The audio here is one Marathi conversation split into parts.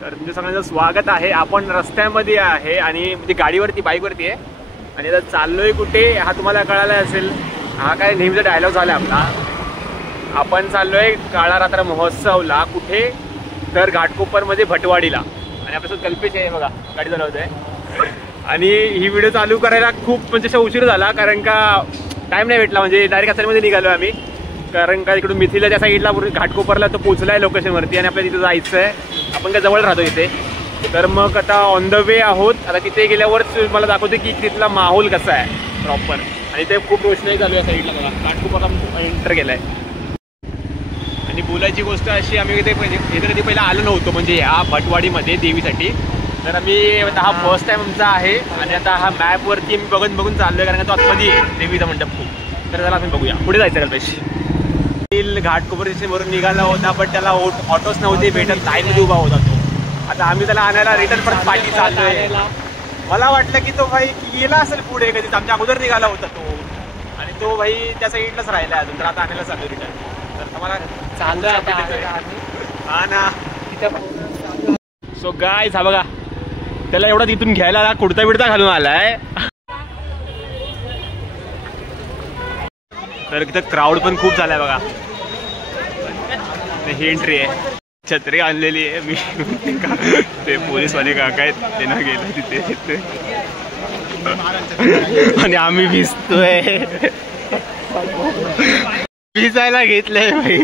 तर तुमच्या सगळ्यांचं स्वागत आहे. आपण रस्त्यामध्ये आहे आणि म्हणजे गाडीवरती बाईकवरती आहे आणि आता चाललोय कुठे हा तुम्हाला कळाला असेल. हा काय नेहमीचा डायलॉग झाला आपला. आपण चाललोय काळा रात्र महोत्सवला. कुठे तर घाटकोपरमध्ये भटवाडीला. आणि आपल्यासोबत कल्पेश आहे बघा, गाडी चालवत आहे. आणि ही व्हिडिओ चालू करायला खूप म्हणजे उशीर झाला कारण का टाईम नाही भेटला. म्हणजे डायरेक्ट कचऱ्यामध्ये निघालो आम्ही कारण का इकडून मिथिलाच्या साईडला घाटकोपरला तो पोहोचला आहे लोकेशनवरती आणि आपल्याला तिथं जायचं आहे. आपण काय जवळ राहतो इथे. तर मग आता ऑन द वे आहोत. आता तिथे गेल्यावरच मला दाखवते की तिथला माहोल कसा आहे प्रॉपर. आणि ते खूप रोषणाई चालू आहे साईडला बघा. घाटकोपरला एंटर केला आहे. आणि बोलायची गोष्ट अशी, आम्ही इथे कधी पहिला आलो नव्हतो म्हणजे ह्या भटवाडीमध्ये देवीसाठी. तर आम्ही आता हा फर्स्ट टाइम आमचा आहे आणि आता हा मॅपवरती मी बघून चाललोय कारण का तो आतमध्ये आहे देवीचा मंडप खूप. तर त्याला आपण बघूया पुढे जायचं कल्पेश. घाटकोपर स्टेशनवरून निघाला होता पण त्याला ऑटोच नव्हते भेटत. लाईनमध्ये उभा होता तो. आता आम्ही त्याला आणायला रिटर्न परत पाठी चाललोय. मला वाटलं की तो भाई गेला असेल पुढे, कधीच आमच्या अगोदर निघाला होता तो आणि तो भाई त्या साईडलाच राहिला अजून. तर आता आणायला चाललोय रिटर्न. तर तुम्हाला चाललोय हा ना. सो गाईज हा बघा, त्याला एवढा तिथून घ्यायला कुर्ता बिडता घालून आलाय. तर तिथं क्राऊड पण खूप झालाय बघा. ही एंट्री आहे. छत्री आणलेली आहे मी. ते पोलीसवाले काका आहेत ते ना गेले तिथे आणि आम्ही भिजतोय. भिजायला घेतलंय भाई.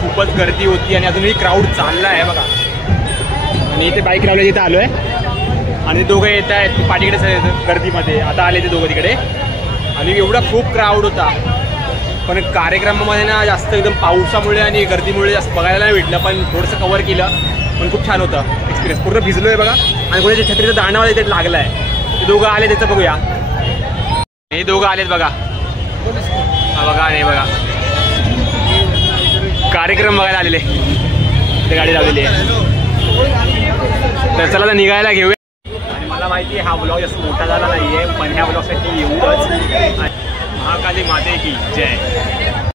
खूपच गर्दी होती आणि अजूनही क्राऊड चालला आहे बघा. आणि इथे बाईक लावल्या तिथे आलोय आणि दोघं येत आहेत पाठीकडे गर्दीमध्ये. आता आले ते दोघं तिकडे आणि एवढा खूप क्राऊड होता. पण कार्यक्रमामध्ये ना जास्त एकदम पावसामुळे आणि गर्दीमुळे जास्त बघायला नाही भेटलं. पण थोडंसं कव्हर केलं. पण खूप छान होतं एक्सपिरियन्स. पूर्ण भिजलोय बघा. आणि कोणाच्या छत्रीचा दांडावाला इथे लागला आहे. ते दोघं आले त्याचं बघूया. हे दोघं आलेत बघा. हा बघा. हे बघा कार्यक्रम बघायला आलेले. ते गाडी लावलेली आहे. तर चला तर निघायला घेऊया. आणि मला माहिती आहे हा ब्लॉग जास्त मोठा झाला नाहीये पण ह्या ब्लॉगसाठी एवढंच. महाकाली माते की जय.